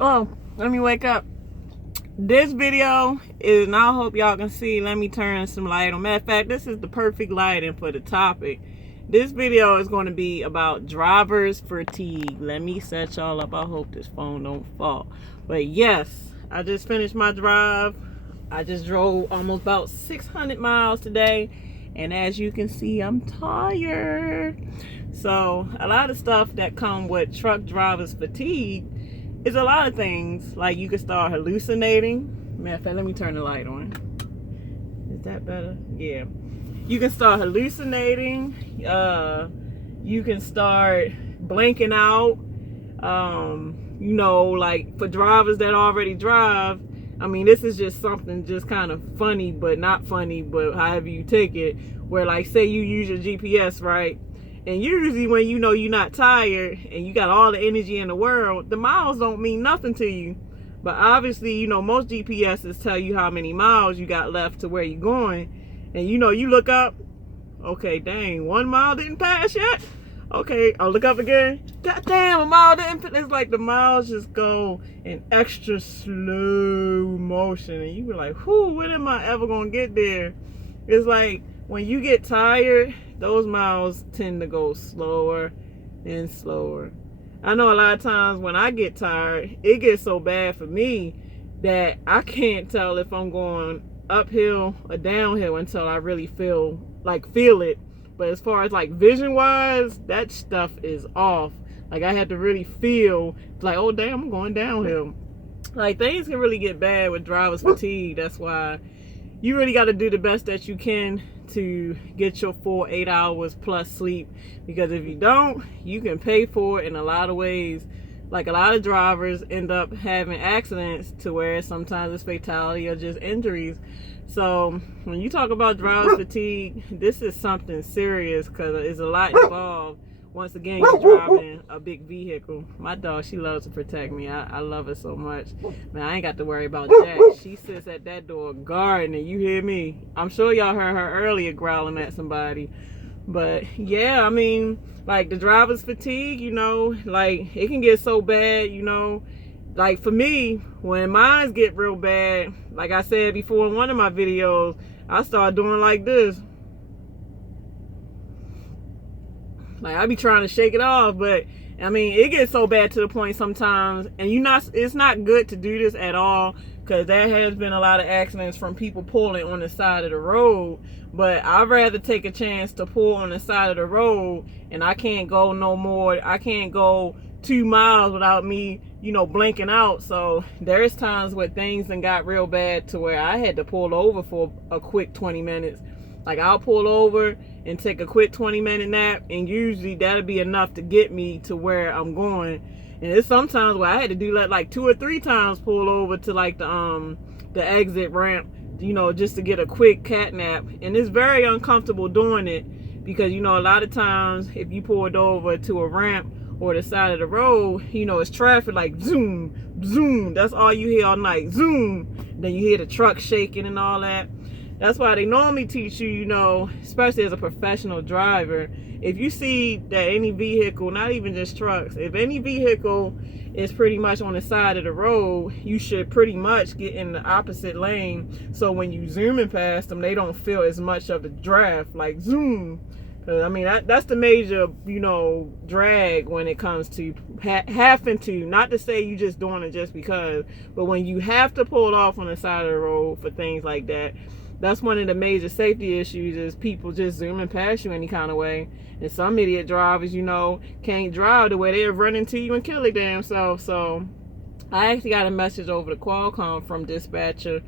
Oh, let me wake up. This video is, and I hope y'all can see, let me turn some light on. Matter of fact, this is the perfect lighting for the topic. This video is going to be about driver's fatigue. Let me set y'all up. I hope this phone don't fall. But yes, I just finished my drive. I just drove almost about 600 miles today. And as you can see, I'm tired. So a lot of stuff that come with truck drivers fatigue is a lot of things. Like you can start hallucinating. Matter of fact, let me turn the light on. Is that better? Yeah. You can start hallucinating. You can start blanking out. Like for drivers that already drive, I mean, this is just something just kind of funny, but not funny, but however you take it, where like say you use your GPS, right? And usually when you know you're not tired and you got all the energy in the world, the miles don't mean nothing to you. But obviously, most GPSs tell you how many miles you got left to where you're going. And you look up, okay, dang, 1 mile didn't pass yet? Okay, I'll look up again. God damn, a mile didn't pass. It's like the miles just go in extra slow motion. And you be like, whew, when am I ever gonna get there? It's like when you get tired, those miles tend to go slower and slower. I know a lot of times when I get tired, it gets so bad for me that I can't tell if I'm going uphill or downhill until I really feel it. But as far as like vision wise, that stuff is off. Like I had to really feel like, oh damn, I'm going downhill. Like things can really get bad with driver's fatigue. That's why you really got to do the best that you can to get your full 8 hours plus sleep, because if you don't, you can pay for it in a lot of ways. Like a lot of drivers end up having accidents to where sometimes it's fatality or just injuries. So when you talk about driver's fatigue, this is something serious because there's a lot involved. Once again, you're driving a big vehicle. My dog, she loves to protect me. I love her so much. Man, I ain't got to worry about Jack. She sits at that door guarding, and you hear me. I'm sure y'all heard her earlier growling at somebody. But yeah, I mean, like the driver's fatigue, like it can get so bad, like for me, when mine get real bad, like I said before in one of my videos, I start doing like this. Like I be trying to shake it off, but I mean, it gets so bad to the point sometimes, and it's not good to do this at all, because there has been a lot of accidents from people pulling on the side of the road. But I'd rather take a chance to pull on the side of the road, and I can't go no more. I can't go 2 miles without me, blinking out. So there's times where things done got real bad to where I had to pull over for a quick 20 minutes. Like I'll pull over and take a quick 20-minute nap, and usually that'll be enough to get me to where I'm going. And it's sometimes where I had to do that like 2 or 3 times, pull over to like the exit ramp, just to get a quick cat nap. And it's very uncomfortable doing it because a lot of times if you pulled over to a ramp or the side of the road, it's traffic like zoom, zoom. That's all you hear all night, zoom. Then you hear the truck shaking and all that. That's why they normally teach you, especially as a professional driver, if you see that any vehicle, not even just trucks, if any vehicle is pretty much on the side of the road, you should pretty much get in the opposite lane. So when you zooming past them, they don't feel as much of the draft, like zoom. I mean, that's the major, drag when it comes to having to, not to say you just doing it just because, but when you have to pull off on the side of the road for things like that, that's one of the major safety issues, is people just zooming past you any kind of way. And some idiot drivers, can't drive the way they're running to you and kill their damn self. So I actually got a message over the Qualcomm from dispatcher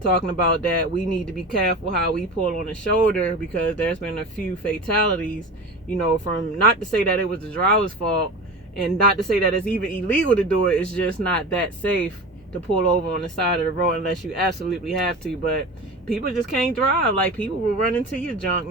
talking about that we need to be careful how we pull on the shoulder, because there's been a few fatalities, from, not to say that it was the driver's fault, and not to say that it's even illegal to do it. It's just not that safe to pull over on the side of the road unless you absolutely have to. But people just can't drive. Like people will run into your junk,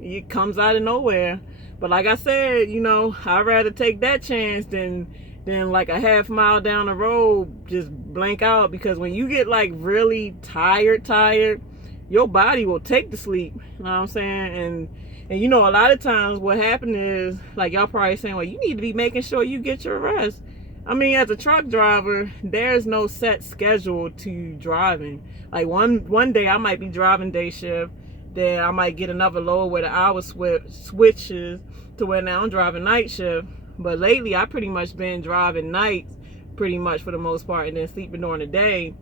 it comes out of nowhere. But like I said, I'd rather take that chance than like a half mile down the road just blank out, because when you get like really tired, your body will take the sleep. You know what I'm saying? And a lot of times what happened is, like, y'all probably saying, well, you need to be making sure you get your rest. I mean, as a truck driver, there's no set schedule to driving. Like one day I might be driving day shift, then I might get another load where the hour switches to where now I'm driving night shift. But lately I pretty much been driving nights pretty much for the most part, and then sleeping during the day.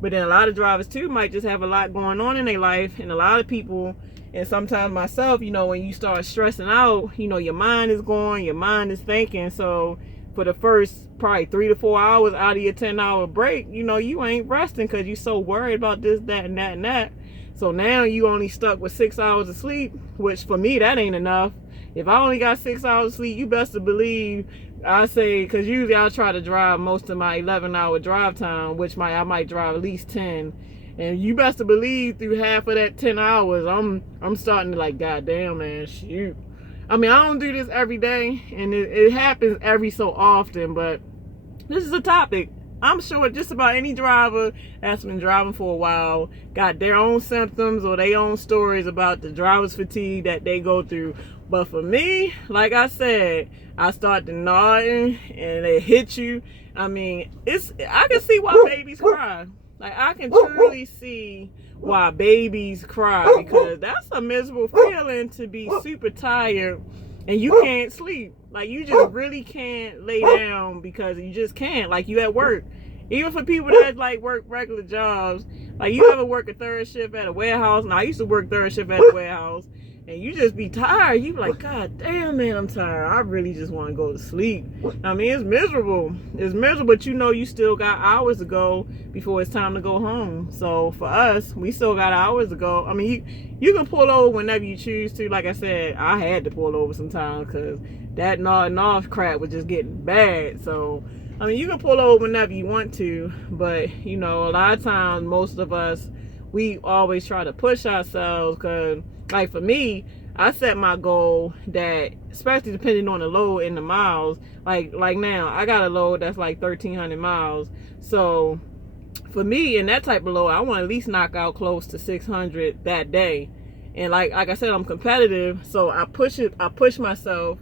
But then a lot of drivers too might just have a lot going on in their life, and a lot of people, and sometimes myself, when you start stressing out, your mind is going, your mind is thinking. So for the first probably 3 to 4 hours out of your 10-hour break, you ain't resting because you're so worried about this, that, and that, and that. So now you only stuck with 6 hours of sleep, which for me, that ain't enough. If I only got 6 hours of sleep, you best to believe, I say, because usually I try to drive most of my 11-hour drive time, which I might drive at least 10. And you best to believe through half of that 10 hours, I'm starting to like, God damn, man, shoot. I mean, I don't do this every day, and it happens every so often, but this is a topic. I'm sure just about any driver that's been driving for a while got their own symptoms or their own stories about the driver's fatigue that they go through. But for me, like I said, I start to nodding and it hits you. I mean, I can see why babies cry. Like, I can truly see why babies cry, because that's a miserable feeling to be super tired and you can't sleep. Like, you just really can't lay down because you just can't. Like, you at work. Even for people that like work regular jobs, like you ever work a third shift at a warehouse? And I used to work third shift at a warehouse, and you just be tired. You be like, God damn, man, I'm tired. I really just want to go to sleep. I mean, it's miserable. It's miserable, but you still got hours to go before it's time to go home. So for us, we still got hours to go. I mean, you can pull over whenever you choose to. Like I said, I had to pull over sometimes because that nodding off crap was just getting bad. So, I mean, you can pull over whenever you want to, but, a lot of times, most of us, we always try to push ourselves because, like, for me, I set my goal that, especially depending on the load and the miles, like now, I got a load that's like 1,300 miles. So, for me, in that type of load, I want to at least knock out close to 600 that day. And like I said, I'm competitive, so I push myself.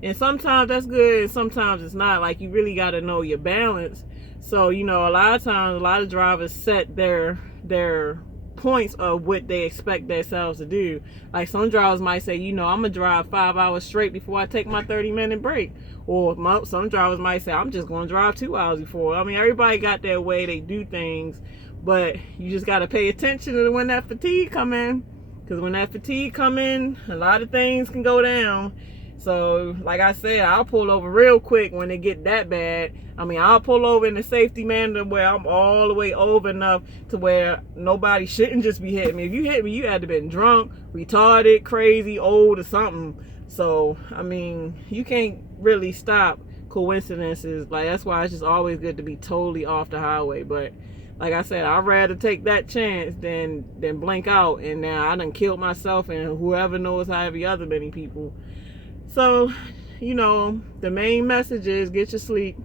And sometimes that's good, and sometimes it's not. Like, you really got to know your balance. So, a lot of times, a lot of drivers set their points of what they expect themselves to do. Like, some drivers might say, I'm going to drive 5 hours straight before I take my 30-minute break. Or some drivers might say, I'm just going to drive 2 hours before. I mean, everybody got their way they do things. But you just got to pay attention to when that fatigue come in. Because when that fatigue come in, a lot of things can go down. So, like I said, I'll pull over real quick when it get that bad. I mean, I'll pull over in a safety manner where I'm all the way over enough to where nobody shouldn't just be hitting me. If you hit me, you had to been drunk, retarded, crazy, old, or something. So, I mean, you can't really stop coincidences. Like, that's why it's just always good to be totally off the highway. But like I said, I'd rather take that chance than blink out. And now I done killed myself and whoever knows however other many people. So, the main message is get your sleep.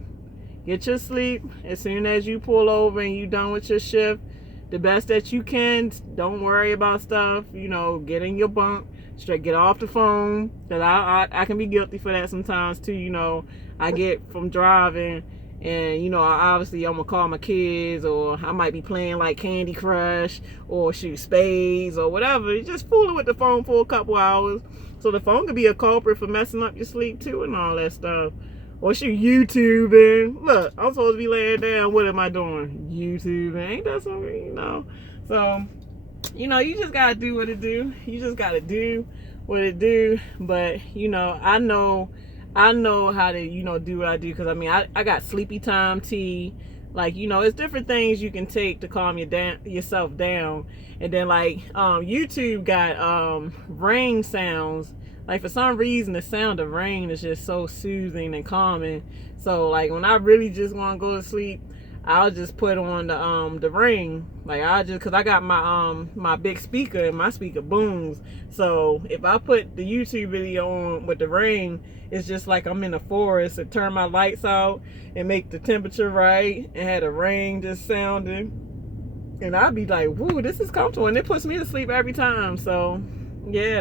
Get your sleep as soon as you pull over and you done with your shift. The best that you can. Don't worry about stuff. Get in your bunk. Straight get off the phone. Because I can be guilty for that sometimes too. I get from driving and, obviously I'm going to call my kids, or I might be playing like Candy Crush or shoot spades or whatever. Just fooling with the phone for a couple hours. So the phone could be a culprit for messing up your sleep too and all that stuff. Or shoot YouTubing. Look, I'm supposed to be laying down. What am I doing? YouTubing. Ain't that something, So, you just got to do what it do. You just got to do what it do. But, I know how to, do what I do. Because, I mean, I got sleepy time tea. Like, it's different things you can take to calm yourself down. And then, like, YouTube got rain sounds. Like, for some reason, the sound of rain is just so soothing and calming. So, like, when I really just want to go to sleep, I'll just put on the ring. Like, because I got my big speaker, and my speaker booms. So, if I put the YouTube video on with the ring, it's just like I'm in a forest and turn my lights out and make the temperature right and had a rain just sounding. And I'd be like, woo, this is comfortable. And it puts me to sleep every time. So, yeah,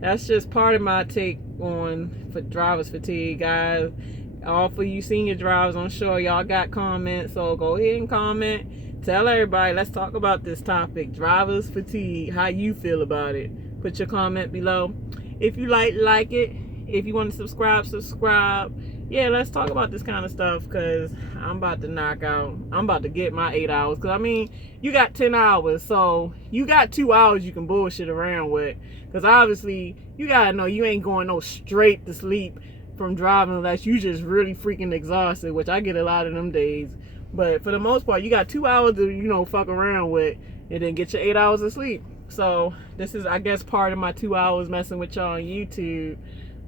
that's just part of my take on for driver's fatigue, guys. All for you senior drivers, I'm sure y'all got comments, so go ahead and comment. Tell everybody, let's talk about this topic, driver's fatigue. How you feel about it? Put your comment below. If you like it. If you want to subscribe. Yeah, let's talk about this kind of stuff, because I'm about to knock out. I'm about to get my 8 hours, because I mean, you got 10 hours, so you got 2 hours you can bullshit around with, because obviously you gotta know you ain't going no straight to sleep from driving unless you just really freaking exhausted, which I get a lot of them days. But for the most part, you got 2 hours to, you know, fuck around with, and then get your 8 hours of sleep. So this is, I guess, part of my 2 hours messing with y'all on YouTube.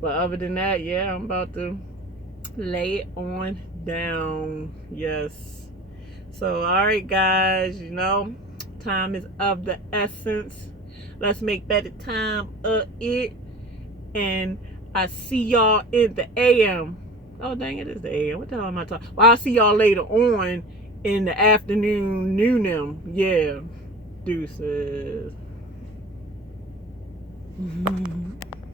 But other than that, yeah, I'm about to lay it on down. Yes. So, all right, guys, you know, time is of the essence. Let's make better time of it. And I see y'all in the AM. Oh, dang, it is the AM. What the hell am I talking? Well, I'll see y'all later on in the afternoon, noonem. Yeah. Deuces.